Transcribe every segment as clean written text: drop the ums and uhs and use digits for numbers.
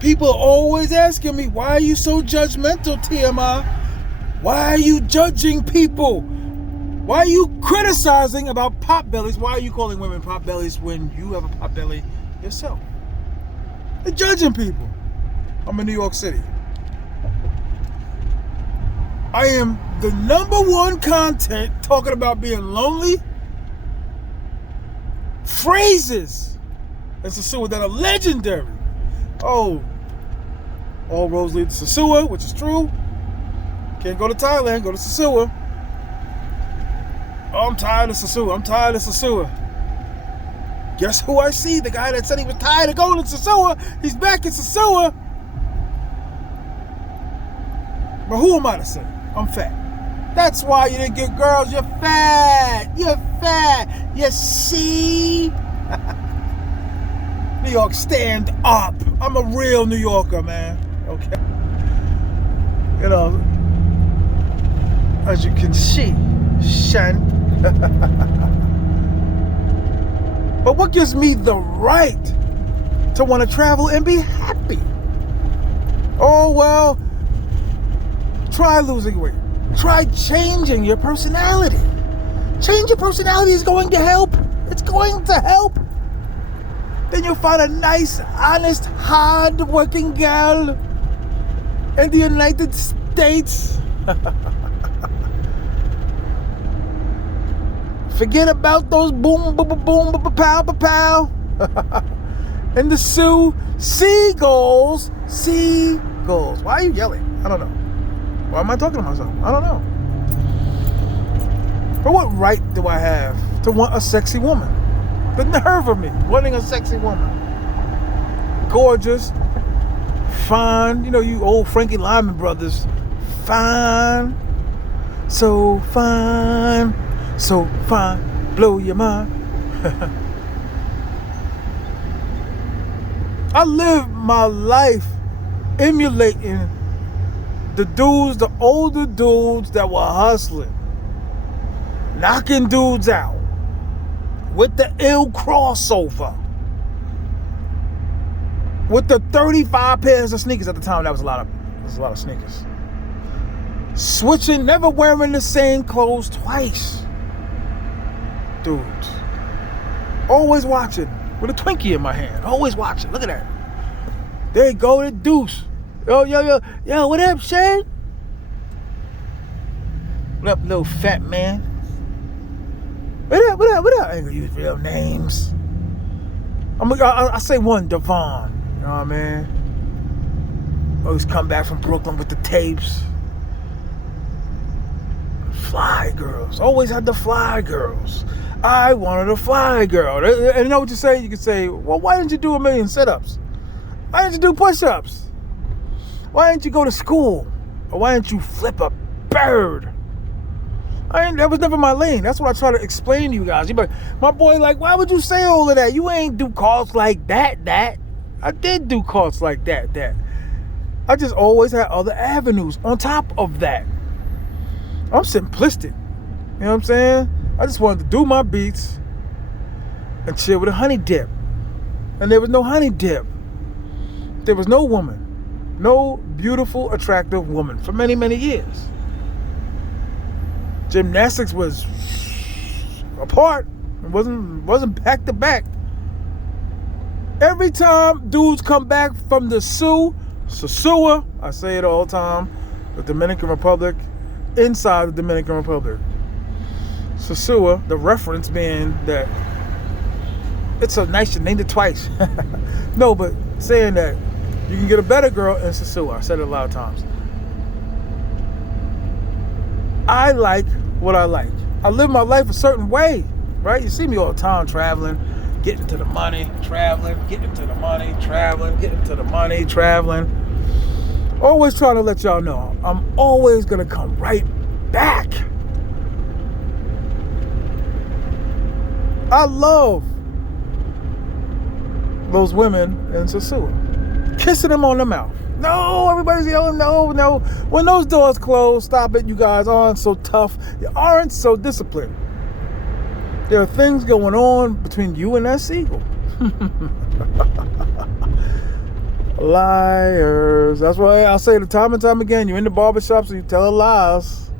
People are always asking me, why are you so judgmental, T.M.I? Why are you judging people? Why are you criticizing about pot bellies? Why are you calling women pot bellies when you have a pot belly yourself? You're judging people. I'm in New York City. I am the #1 content talking about being lonely. Phrases in Sosua that are legendary. Oh, all roads lead to Sosua, which is true. Can't go to Thailand, go to Sosua. Oh, I'm tired of Sosua. I'm tired of Sosua. Guess who I see? The guy that said he was tired of going to Sosua. He's back in Sosua. But who am I to say? I'm fat. That's why you didn't get girls. You're fat. You're fat. You see? New York, stand up. I'm a real New Yorker, man. Okay. You know, as you can see, son. But what gives me the right to want to travel and be happy? Oh, well, try losing weight. Try changing your personality. Change your personality is going to help. It's going to help. Then you'll find a nice, honest, hard-working girl in the United States. Forget about those boom, boom, boom, boom, pow, pow, pow. And the seagulls. Seagulls. Why are you yelling? I don't know. Why am I talking to myself? I don't know. But what right do I have to want a sexy woman? The nerve of me wanting a sexy woman. Gorgeous. Fine. You know, you old Frankie Lyman brothers. Fine. So fine. So fine. Blow your mind. I live my life emulating the dudes, the older dudes that were hustling, knocking dudes out with the ill crossover, with the 35 pairs of sneakers at the time. That was a lot of sneakers. Switching, never wearing the same clothes twice. Dudes, always watching with a Twinkie in my hand. Always watching. Look at that. There you go, the deuce. Yo, what up, Shane? What up, little fat man? What up? I ain't gonna use real names. I say one, Devon. You know what I mean? Always come back from Brooklyn with the tapes. Fly girls. Always had the fly girls. I wanted a fly girl. And you know what you say? You can say, well, why didn't you do 1,000,000 sit-ups? Why didn't you do push-ups? Why didn't you go to school? Or why didn't you flip a bird? That was never my lane. That's what I try to explain to you guys. My boy, like, why would you say all of that? You ain't do calls like that. I did do calls like that. I just always had other avenues on top of that. I'm simplistic. You know what I'm saying? I just wanted to do my beats and chill with a honey dip. And there was no honey dip. There was no woman. No beautiful, attractive woman for many, many years. Gymnastics was apart. It wasn't back to back. Every time dudes come back from the Sosua, I say it all the time, the Dominican Republic, inside the Dominican Republic. Sosua, the reference being that it's so nice you named it twice. No, but saying that you can get a better girl in Sosua. I said it a lot of times. I like what I like. I live my life a certain way, right? You see me all the time traveling, getting to the money, traveling, getting to the money, traveling, getting to the money, traveling. Always trying to let y'all know I'm always going to come right back. I love those women in Sosua. Kissing them on the mouth. No, everybody's yelling, no. When those doors close, stop it. You guys aren't so tough. You aren't so disciplined. There are things going on between you and that seagull. Liars. That's why I'll say it time and time again. You're in the barbershop, so you tell lies.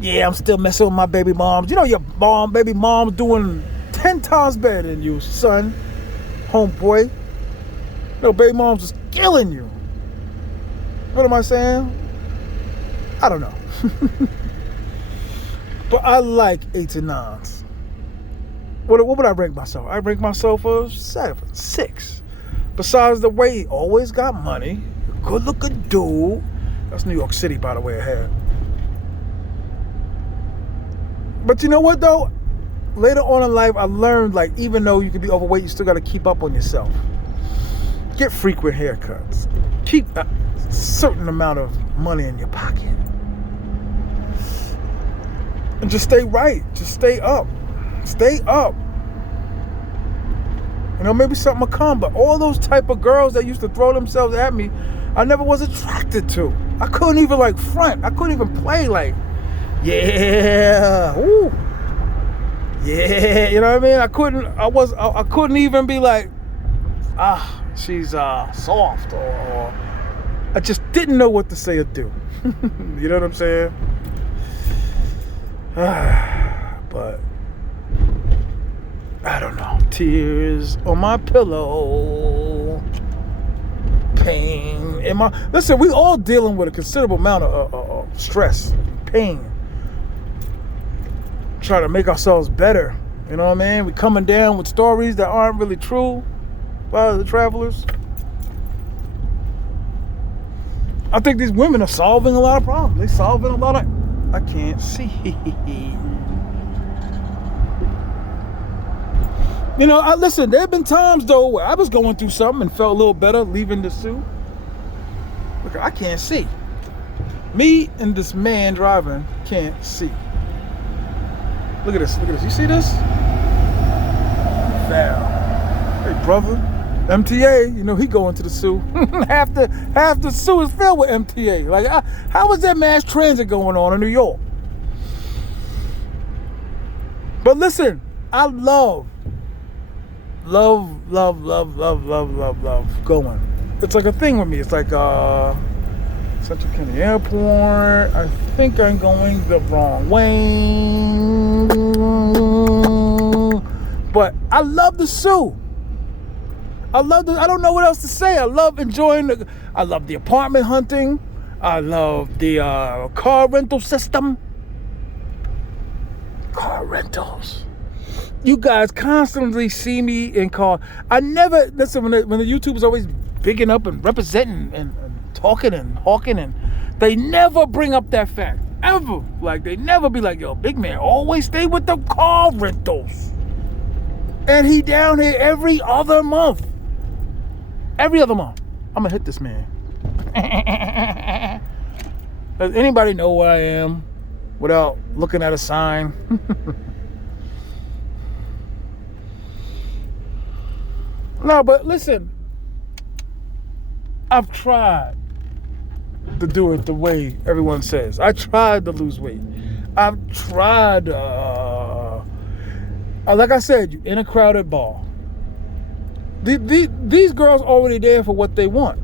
Yeah, I'm still messing with my baby moms. You know your baby mom's doing 10 times better than you, son. Homeboy. Baby mom's just killing you. What am I saying? I don't know. But I like 8s and 9s. What would I rank myself? I rank myself a 7, 6. Besides the way he always got money, good looking dude. That's New York City, by the way, ahead. But you know what though? Later on in life, I learned like even though you can be overweight, you still got to keep up on yourself. Get frequent haircuts. Keep a certain amount of money in your pocket. And just stay right. Just stay up. Stay up. Maybe something will come. But all those type of girls that used to throw themselves at me, I never was attracted to. I couldn't even like front. I couldn't even play like, yeah, ooh, yeah. You know what I mean? I couldn't even be like, she's soft, or I just didn't know what to say or do. You know what I'm saying? But I don't know. Tears on my pillow. Pain in my... Listen, we all dealing with a considerable amount of stress, pain. Trying to make ourselves better. You know what I mean? We coming down with stories that aren't really true by the travelers. I think these women are solving a lot of problems. They're solving a lot of... I can't see. Listen, there have been times, though, where I was going through something and felt a little better leaving the zoo. Look, I can't see. Me and this man driving can't see. Look at this. You see this? Damn. Hey, brother. MTA, he going to the zoo. half the zoo is filled with MTA. Like, how is that mass transit going on in New York? But listen, I love going. It's like a thing with me. It's like Central County Airport. I think I'm going the wrong way. But I love the zoo. I don't know what else to say. I love I love the apartment hunting. I love the car rental system. Car rentals. You guys constantly see me in car. I never, listen, when the YouTube is always bigging up and representing and talking and hawking, and they never bring up that fact. Ever. Like, they never be like, yo, big man, always stay with the car rentals. And he down here every other month. Every other month. I'm going to hit this man. Does anybody know where I am without looking at a sign? No, but listen. I've tried to do it the way everyone says. I tried to lose weight. I've tried, like I said, you're in a crowded bar. These girls already there for what they want.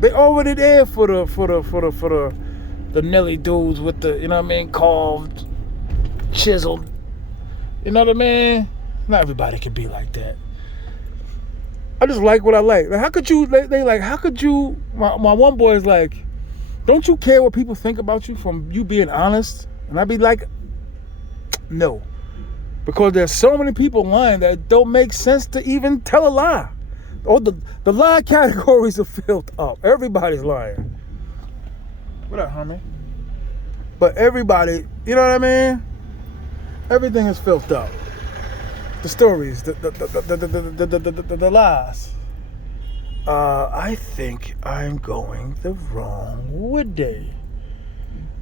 They already there for the Nelly dudes with the, you know what I mean, carved, chiseled. You know what I mean? Not everybody can be like that. I just like what I like. Like, how could you? They like, how could you? My one boy is like, don't you care what people think about you from you being honest? And I'd be like, no. Because there's so many people lying that don't make sense to even tell a lie. Or the lie categories are filled up. Everybody's lying. What up, homie? But everybody, you know what I mean? Everything is filled up. The stories, the lies. I think I'm going the wrong way.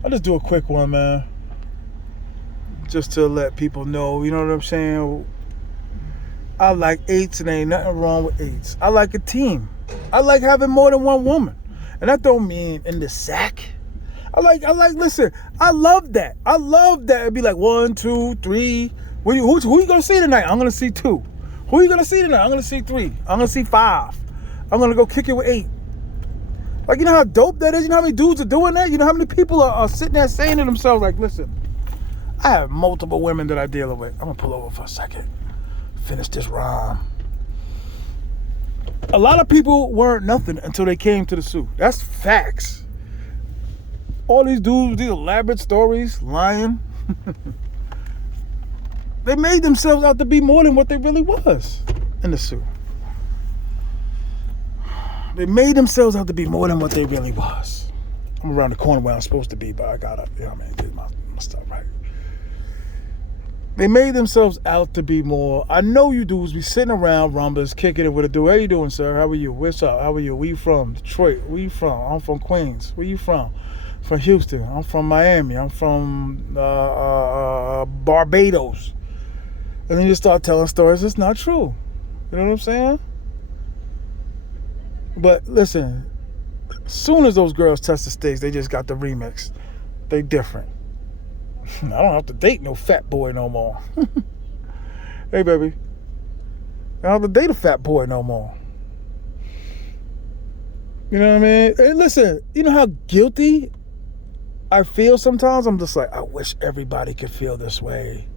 I'll just do a quick one, man. Just to let people know, you know what I'm saying? I like 8s and ain't nothing wrong with 8s. I like a team. I like having more than one woman. And that don't mean in the sack. Listen, I love that. It'd be like 1, 2, 3. Who you gonna see tonight? I'm gonna see 2. Who are you gonna see tonight? I'm gonna see 3. I'm gonna see 5. I'm gonna go kick it with 8. Like, you know how dope that is? You know how many dudes are doing that? You know how many people are sitting there saying to themselves, like, listen, I have multiple women that I deal with. I'm gonna pull over for a second. Finish this rhyme. A lot of people weren't nothing until they came to the Soo. That's facts. All these dudes, these elaborate stories, lying. They made themselves out to be more than what they really was in the Soo. They made themselves out to be more than what they really was. I'm around the corner where I'm supposed to be, but I gotta, get my stuff right. They made themselves out to be more. I know you dudes be sitting around rumbas, kicking it with a dude. How you doing, sir? How are you? What's up? How are you? Where you from? Detroit. Where you from? I'm from Queens. Where you from? From Houston. I'm from Miami. I'm from Barbados. And then you start telling stories. It's not true. You know what I'm saying? But listen, as soon as those girls touch the stage, they just got the remix. They different. I don't have to date no fat boy no more. Hey, baby. I don't have to date a fat boy no more. You know what I mean? And listen, you know how guilty I feel sometimes? I'm just like, I wish everybody could feel this way.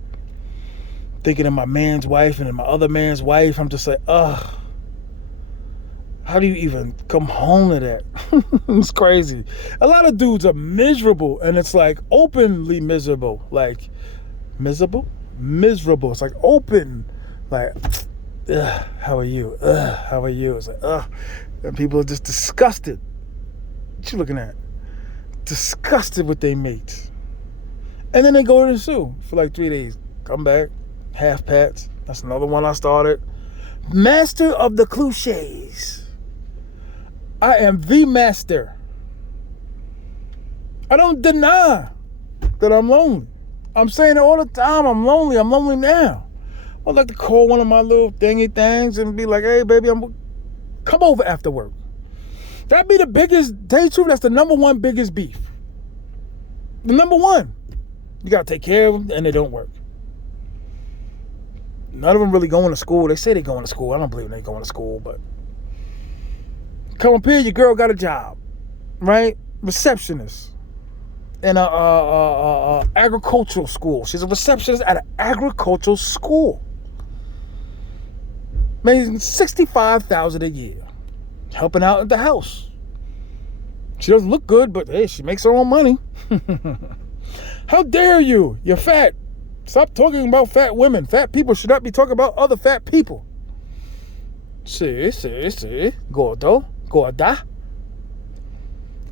Thinking of my man's wife and my other man's wife, I'm just like, ugh. How do you even come home to that? It's crazy. A lot of dudes are miserable, and it's like openly miserable. Like, miserable? Miserable. It's like open. Like, ugh, how are you? Ugh, how are you? It's like, ugh. And people are just disgusted. What you looking at? Disgusted with their mates. And then they go to the Soo for like 3 days. Come back. Half pats. That's another one I started. Master of the cliches. I am the master. I don't deny that I'm lonely. I'm saying it all the time. I'm lonely. I'm lonely now. I'd like to call one of my little thingy things and be like, hey, baby, come over after work. That'd be the biggest, tell you the truth, that's the number one biggest beef. The number one. You got to take care of them, and they don't work. None of them really going to school. They say they're going to school. I don't believe they're going to school, but come up here, your girl got a job, right? Receptionist in a agricultural school. She's a receptionist at an agricultural school. Making $65,000 a year, helping out at the house. She doesn't look good, but hey, she makes her own money. How dare you? You're fat. Stop talking about fat women. Fat people should not be talking about other fat people. See. Gordo. Gorda.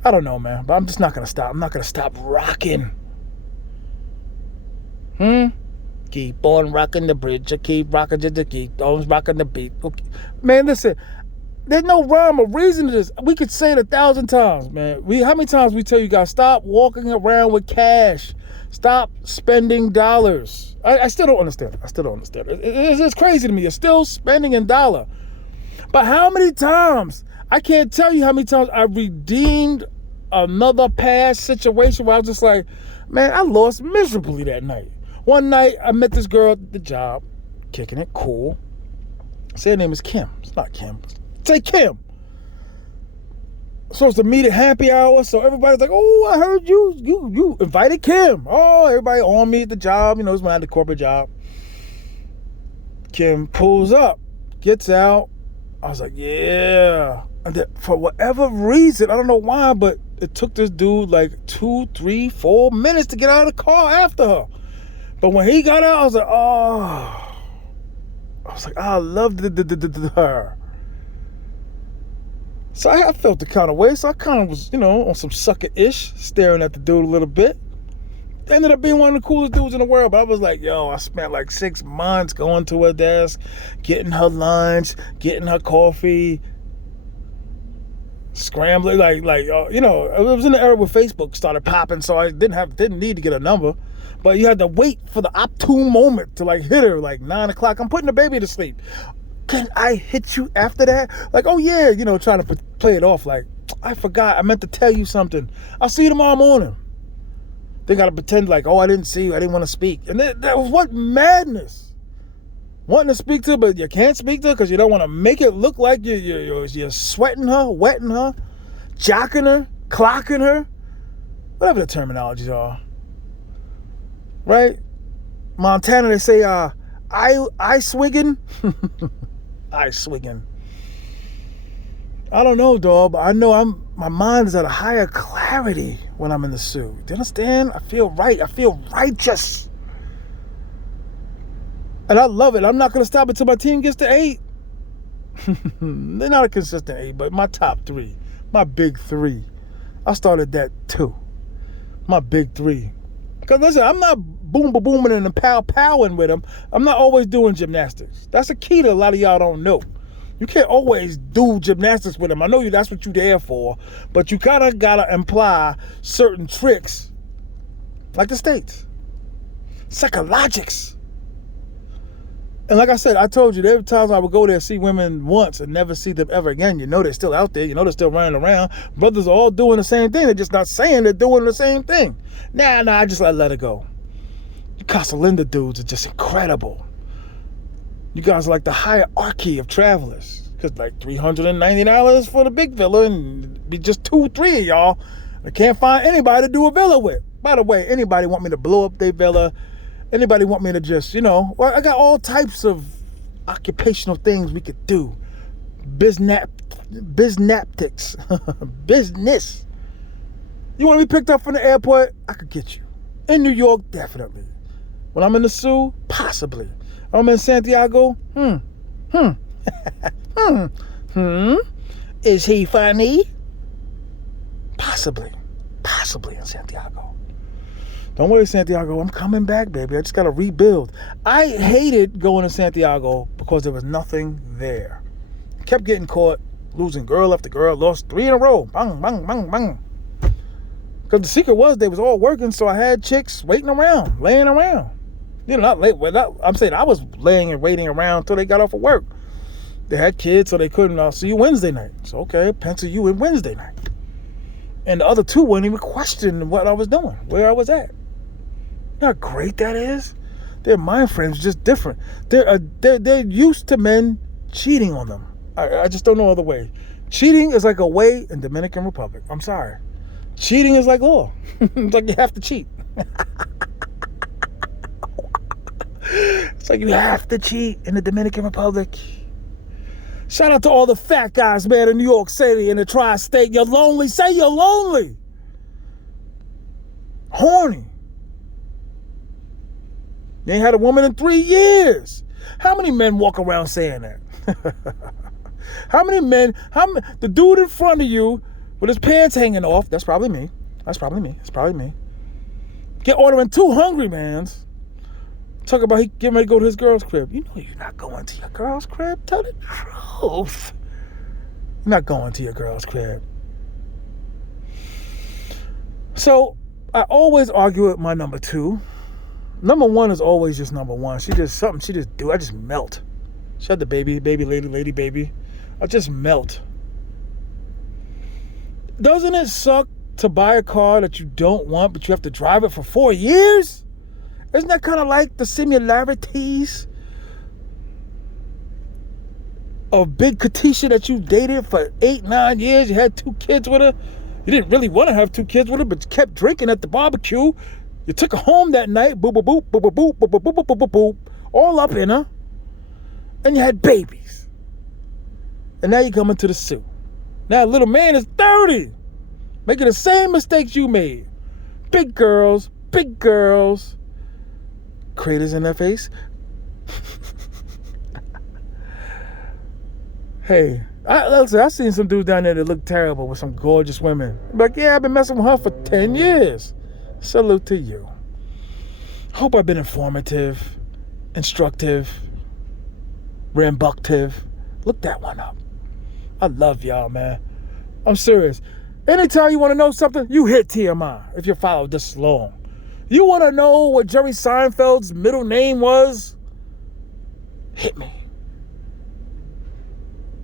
I don't know, man, but I'm just not going to stop. I'm not going to stop rocking. Keep on rocking the bridge. I keep rocking the keep on rocking the beat. Okay. Man, listen. There's no rhyme or reason to this. We could say it 1,000 times, man. How many times we tell you guys, stop walking around with cash. Stop spending dollars. I still don't understand it. It's crazy to me. You're still spending in dollar. But how many times? I can't tell you how many times I redeemed another past situation where I was just like, man, I lost miserably that night. One night, I met this girl at the job, kicking it, cool. Say her name is Kim. It's not Kim. Say Kim. Supposed to meet at happy hour, so everybody's like, oh, I heard you invited Kim. Oh, everybody on me at the job. You know, it's when I had the corporate job. Kim pulls up, gets out. I was like, yeah. And then for whatever reason, I don't know why, but it took this dude like 2, 3, 4 minutes to get out of the car after her. But when he got out, I was like, oh. I loved her. So I felt the kind of way. So I kind of was, on some sucker-ish, staring at the dude a little bit. Ended up being one of the coolest dudes in the world. But I was like, yo, I spent like 6 months going to her desk, getting her lunch, getting her coffee, scrambling. It was in the era where Facebook started popping, so I didn't need to get a number. But you had to wait for the opportune moment to like hit her, like 9 o'clock. I'm putting the baby to sleep. Can I hit you after that? Like, oh yeah, trying to play it off like, I forgot, I meant to tell you something. I'll see you tomorrow morning. They got to pretend like, oh, I didn't see you, I didn't want to speak. And that was what madness. wanting to speak to, but you can't speak to because you don't want to make it look like you're sweating her, wetting her, jocking her, clocking her, whatever the terminologies are, right? Montana, they say, I swiggin', I swiggin'. I don't know, dog, but I know my mind is at a higher clarity when I'm in the suit. Do you understand? I feel right. I feel righteous. And I love it. I'm not going to stop until my team gets to 8. They're not a consistent 8, but my top 3. My big 3. I started that too. My big 3. Because listen, I'm not booming and powing with them. I'm not always doing gymnastics. That's a key that a lot of y'all don't know. You can't always do gymnastics with them. I know that's what you're there for, but you kind of got to imply certain tricks, like the States. Psychologics. And like I said, I told you, there were times I would go there, see women once and never see them ever again. You know they're still out there. You know they're still running around. Brothers are all doing the same thing. They're just not saying they're doing the same thing. Nah, I just let it go. You Casa Linda dudes are just incredible. You guys are like the hierarchy of travelers. Because like $390 for the big villa and be just 2-3 of y'all. I can't find anybody to do a villa with. By the way, anybody want me to blow up their villa? Anybody want me to just, well, I got all types of occupational things we could do. Biznaptics. Business. You want to be picked up from the airport? I could get you. In New York, definitely. When I'm in the Sioux, possibly. I'm in Santiago, Is he funny? Possibly in Santiago. Don't worry, Santiago, I'm coming back, baby. I just got to rebuild. I hated going to Santiago because there was nothing there. Kept getting caught, losing girl after girl, lost 3 in a row. Bang, bang, bang, bang. Because the secret was they was all working, so I had chicks waiting around, laying around. Not late. I'm saying I was laying and waiting around until they got off of work. They had kids, so they couldn't. I'll see you Wednesday night. So, okay, pencil you in Wednesday night. And the other 2 wouldn't even question what I was doing, where I was at. You know how great that is? Their mind frame's just different. They're used to men cheating on them. I just don't know other way. Cheating is like a way in Dominican Republic. I'm sorry. Cheating is like law. It's like you have to cheat. It's like you have to cheat in the Dominican Republic. Shout out to all the fat guys, man, in New York City, in the tri-state. You're lonely. Say you're lonely. Horny. You ain't had a woman in 3 years. How many men walk around saying that? How many men, the dude in front of you with his pants hanging off, that's probably me. Get ordering 2 hungry mans. Talk about he getting ready to go to his girl's crib. You know you're not going to your girl's crib. Tell the truth. You're not going to your girl's crib. So I always argue with my number 2. Number 1 is always just number 1. She just do. I just melt. She had the baby, lady, baby. I just melt. Doesn't it suck to buy a car that you don't want, but you have to drive it for 4 years? Isn't that kind of like the similarities of Big Katisha that you dated for 8-9 years? You had 2 kids with her. You didn't really want to have 2 kids with her, but you kept drinking at the barbecue. You took her home that night, boop, boop, boop, boop, boop, boop, boop, boop, boop, boop, boop, all up in her. And you had babies. And now you're coming to the suit. Now little man is 30, making the same mistakes you made. Big girls, craters in their face. Hey, I've seen some dudes down there that look terrible with some gorgeous women. I'm like, yeah, I've been messing with her for 10 years. Salute to you. Hope I've been informative, instructive, rambunctive. Look that one up. I love y'all, man. I'm serious. Anytime you want to know something, you hit T.M.I. if you follow this long. You want to know what Jerry Seinfeld's middle name was? Hit me.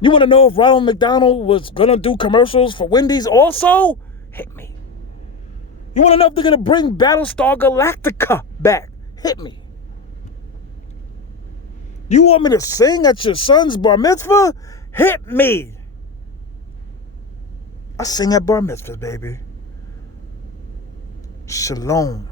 You want to know if Ronald McDonald was going to do commercials for Wendy's also? Hit me. You want to know if they're going to bring Battlestar Galactica back? Hit me. You want me to sing at your son's bar mitzvah? Hit me. I sing at bar mitzvahs, baby. Shalom.